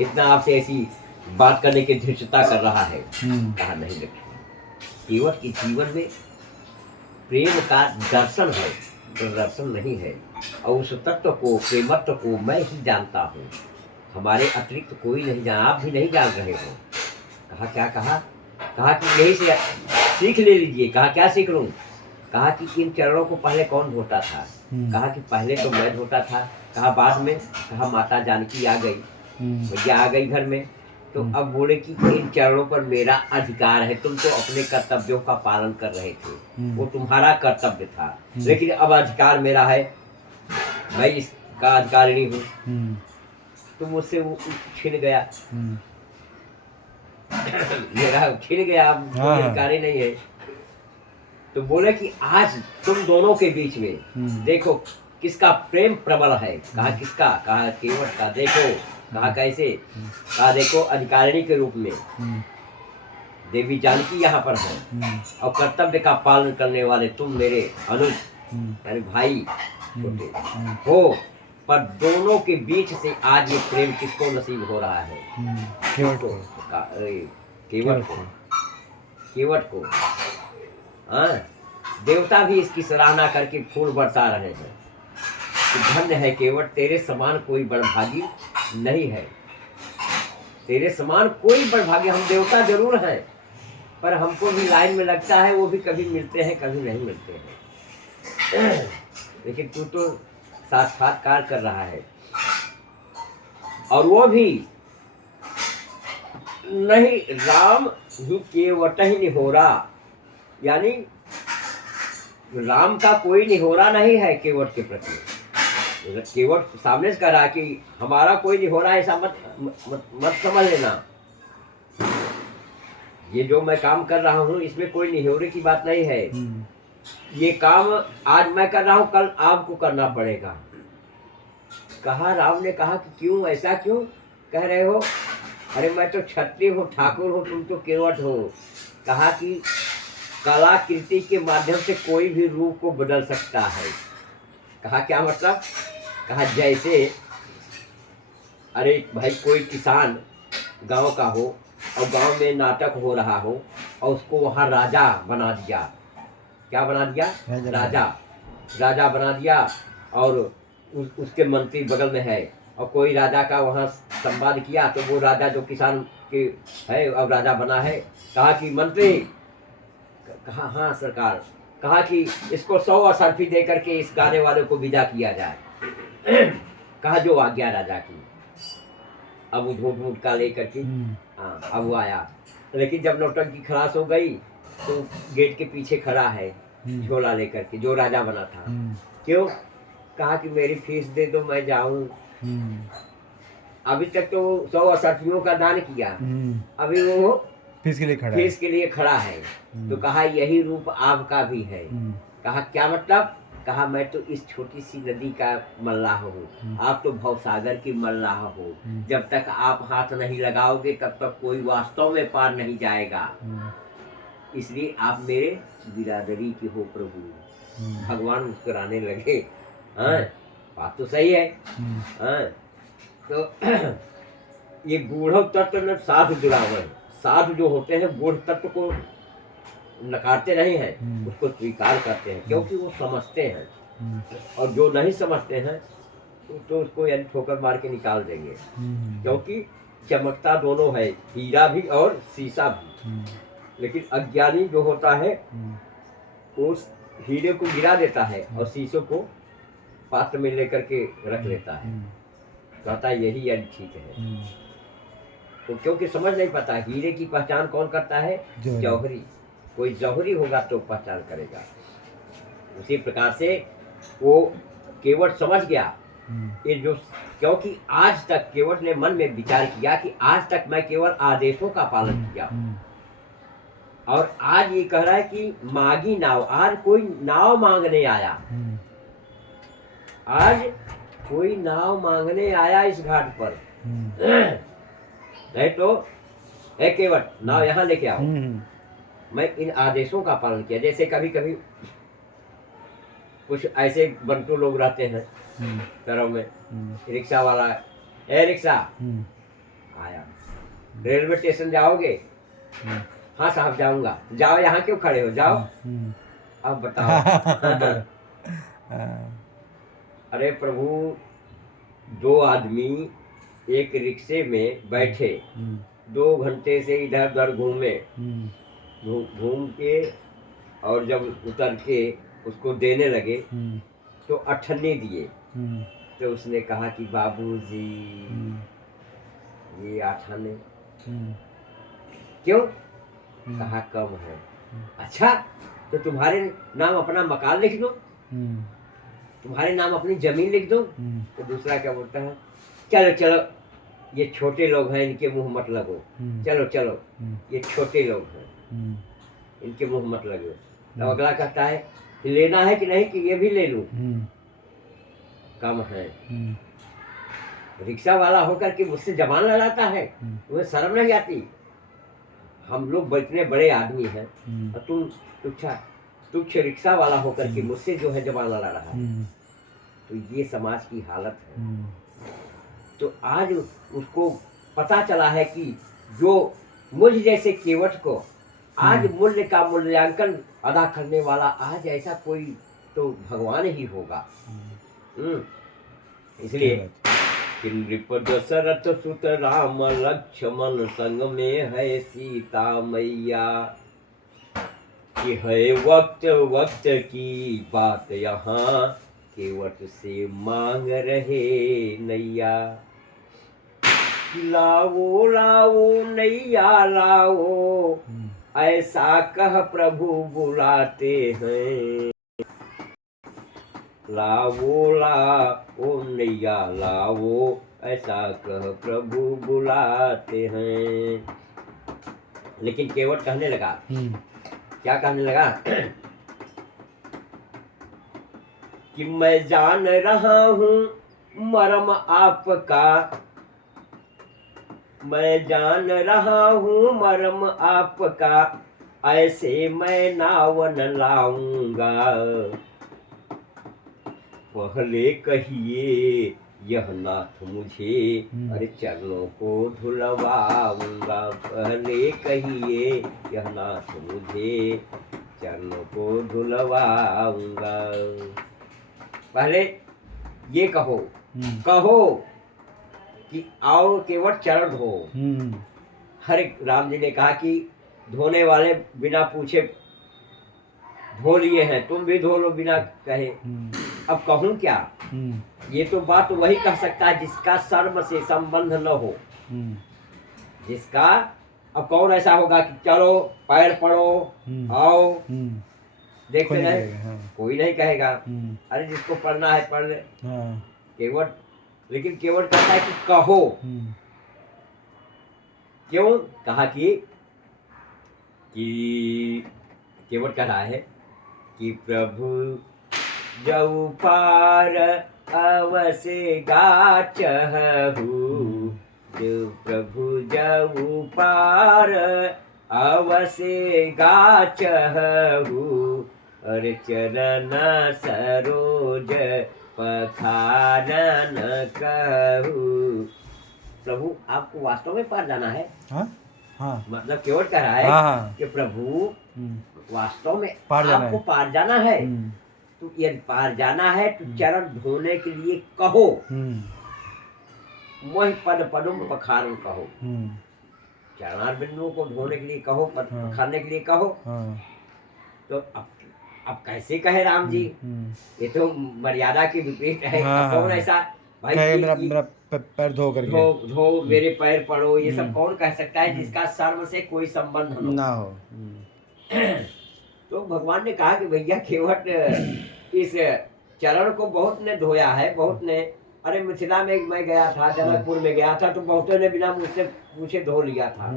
इतना आपसे ऐसी बात करने की धृष्टता कर रहा है। कहा नहीं लक्ष्मण, केवट के जीवन में प्रेम का दर्शन है, प्रदर्शन नहीं है, और उस तत्व को, प्रेमत्व को मैं ही जानता हूँ, हमारे अतिरिक्त कोई नहीं जान, आप भी नहीं जान रहे हो। कहा क्या कहा? कहा कि यही से सीख ले लीजिए। कहा क्या सीख लूँ? कहा कि इन चरणों को पहले कौन धोता था? कहा कि पहले तो मैं धोता था। कहा बाद में? कहा माता जानकी आ गई, भैया आ गई घर में, तो अब बोले कि इन चरणों पर मेरा अधिकार है। तुम तो अपने कर्तव्यों का पालन कर रहे थे, वो तुम्हारा कर्तव्य था, लेकिन अब अधिकार मेरा है, मैं इसका अधिकारी हूँ। तो मुझसे वो छिन गया, मेरा छिन गया, अब कोई अधिकारी नहीं है। तो बोले कि आज तुम दोनों के बीच में देखो किसका प्रेम प्रबल है। कहा किसका? कहा केवट का। देखो। कहा कैसे? कहा देखो अधिकारिणी के रूप में देवी जानकी यहाँ पर है, और कर्तव्य का पालन करने वाले तुम मेरे अनुज यानी भाई छोटे हो, पर दोनों के बीच से आज ये प्रेम किसको नसीब हो रहा है? केवट को। केवट को, केवट को। हाँ, देवता भी इसकी सराहना करके फूल बरसा रहे हैं कि धन्य है केवट, तेरे समान कोई बड़भागी नहीं है, तेरे समान कोई बड़भागी। हम देवता जरूर हैं, पर हमको भी लाइन में लगता है, वो भी कभी मिलते हैं कभी नहीं मिलते हैं, लेकिन तू तो साक्षात्कार कर रहा है, और वो भी नहीं राम ही केवट ही निहोरा, यानी राम का कोई निहोरा नहीं है केवट के प्रति। केवट सामने से कह रहा कि हमारा कोई निहोरा, ऐसा मत समझ लेना। ये जो मैं काम कर रहा हूँ इसमें कोई निहोरे की बात नहीं है। ये काम आज मैं कर रहा हूँ, कल आपको करना पड़ेगा। कहा राम ने कहा कि क्यों, ऐसा क्यों कह रहे हो? अरे मैं तो क्षत्रिय हूँ, ठाकुर हूँ, तुम तो केवट हो। कहा कि कलाकृति के माध्यम से कोई भी रूप को बदल सकता है। कहा क्या मतलब? कहा जैसे अरे भाई कोई किसान गांव का हो और गांव में नाटक हो रहा हो और उसको वहाँ राजा बना दिया। क्या बना दिया? राजा। राजा बना दिया, और उसके मंत्री बगल में है, और कोई राजा का वहाँ संवाद किया, तो वो राजा जो किसान के है अब राजा बना है। कहा कि मंत्री, कहा हाँ सरकार। कहा कि इसको 100 असरफी दे करके इस गाने वाले को विदा किया जाए। कहा जो आज्ञा राजा की। अब वो झूठ मूठ का लेकर के हाँ अब वो आया, लेकिन जब नौटंकी खलास हो गई तो गेट के पीछे खड़ा है झोला लेकर के, जो राजा बना था। क्यों? कहा कि मेरी फीस दे दो, मैं जाऊं। अभी तक तो 100 असरफियों का दान किया, अभी वो फीस के लिए खड़ा है। तो कहा यही रूप आपका भी है। कहा क्या मतलब? कहा मैं तो इस छोटी सी नदी का मल्लाह हूँ, आप तो भवसागर की मल्लाह हो। जब तक आप हाथ नहीं लगाओगे तब तक कोई वास्तव में पार नहीं जाएगा, इसलिए आप मेरे बिरादरी की हो प्रभु। भगवान मुस्कुराने लगे। हाँ बात तो सही है। हाँ तो ये गूढ़ तत्व में साधु जुड़ा हुआ है। साधु जो होते हैं गूढ़ तत्व को नकारते नहीं हैं, उसको स्वीकार करते हैं, क्योंकि वो समझते हैं। और जो नहीं समझते हैं तो उसको यानी ठोकर मार के निकाल देंगे, क्योंकि चमकता दोनों है, हीरा भी और शीशा भी। लेकिन अज्ञानी जो होता है वो हीरे को गिरा देता है और शीशों को पात्र में लेकर के रख लेता है, कहता है यही यानी ठीक है। तो क्योंकि समझ नहीं पाता, हीरे की पहचान कौन करता है? जौहरी। कोई जौहरी होगा तो पहचान करेगा। उसी प्रकार से वो केवट समझ गया ये जो, क्योंकि आज तक केवट ने मन में विचार किया कि आज तक मैं केवल आदेशों का पालन किया, और आज ये कह रहा है कि मांगी नाव, आज कोई नाव मांगने आया, आज कोई नाव मांगने आया इस घाट पर। नहीं तो है केवट नाव यहाँ लेके आओ। मैं इन आदेशों का पालन किया। जैसे कभी कभी कुछ ऐसे बंटू लोग रहते हैं शहरों में, रिक्शा वाला, ए रिक्शा आया। रेलवे स्टेशन जाओगे? हाँ साहब जाऊंगा। जाओ, यहाँ क्यों खड़े हो, जाओ। अब बताओ। अरे प्रभु, दो आदमी एक रिक्शे में बैठे, 2 घंटे से इधर उधर घूमे, घूम के और जब उतर के उसको देने लगे तो 8 दिए। तो उसने कहा कि बाबूजी ये 8 क्यों? कहा कम है। अच्छा, तो तुम्हारे नाम अपना मकान लिख दो, तुम्हारे नाम अपनी जमीन लिख दो। तो दूसरा क्या बोलता है, चलो चलो ये छोटे लोग हैं, इनके मुंह मत लगो, चलो चलो ये छोटे लोग हैं, इनके मुंह मत लगो। तो अगला कहता है कि लेना है कि नहीं, कि ये भी ले लूं, कम है। रिक्शा वाला होकर के मुझसे जबान लड़ाता है, तुम्हें शर्म नहीं आती? हम लोग इतने बड़े आदमी हैं और तुम तुच्छ रिक्शा वाला होकर के मुझसे जो है जबान लड़ा रहा है। तो ये समाज की हालत है। तो आज उसको पता चला है कि जो मुझ जैसे केवट को आज मूल्य का मूल्यांकन अदा करने वाला आज ऐसा कोई तो भगवान ही होगा। इसलिए कि नृप दशरथ सुत राम लक्ष्मण संग में है सीता मैया, कि है वक्त वक्त की बात यहाँ केवट से मांग रहे नैया। लाओ लाओ नैया लाओ, ऐसा कह प्रभु बुलाते हैं। लाओ लाओ नैया लाओ, ऐसा कह प्रभु बुलाते हैं। लेकिन केवट कहने लगा, क्या कहने लगा कि मैं जान रहा हूँ मर्म आपका, मैं जान रहा हूँ मर्म आपका, ऐसे मैं नाव न लाऊंगा। पहले कहिए यह नाथ मुझे, अरे चरणों को धुलवाऊंगा। पहले कहिए यह नाथ मुझे, चरणों को धुलवाऊंगा। पहले ये कहो, कहो कि आओ केवट चरण धो। हरे राम जी ने कहा कि धोने वाले बिना पूछे धो लिए हैं, तुम भी धो लो बिना कहे। अब कहूँ क्या? ये तो बात वही कह सकता है जिसका सर्व से संबंध न हो, जिसका। अब कौन ऐसा होगा कि चलो पैर पड़ो आओ, देखते नहीं, कोई नहीं कहेगा। अरे जिसको पढ़ना है पढ़ ले। केवट, लेकिन केवट कहता है कि कहो। क्यों कहा कि केवट कह रहा है कि प्रभु जऊ पार अवसे गाचहु, जो प्रभु जऊ पार अवसे गाचहु, अरे चरण सरोज पखारन कहू। प्रभु आपको वास्तव में पार जाना है। हाँ। मतलब केवट कह रहा है कि प्रभु वास्तव में आपको पार जाना है। तो यदि पार जाना है तो चरण धोने के लिए कहो, मोहि पद पदुम पखारन कहो। चरणार बिंदुओं को धोने के लिए कहो, पखारने के लिए कहो। तो अब कैसे कहे राम जी? ये तो मर्यादा की विपरीत है। कौन ऐसा भाई मेरा पैर धो करके धो मेरे पैर पड़ो, ये सब कौन कह सकता है जिसका सर्व से कोई संबंध ना हो। तो भगवान ने कहा कि भैया केवट इस चरण को बहुत ने धोया है, बहुत ने। अरे मिथिला में मैं गया था, जनकपुर में गया था, तो बहुतों ने बिना मुझसे पूछे धो लिया था।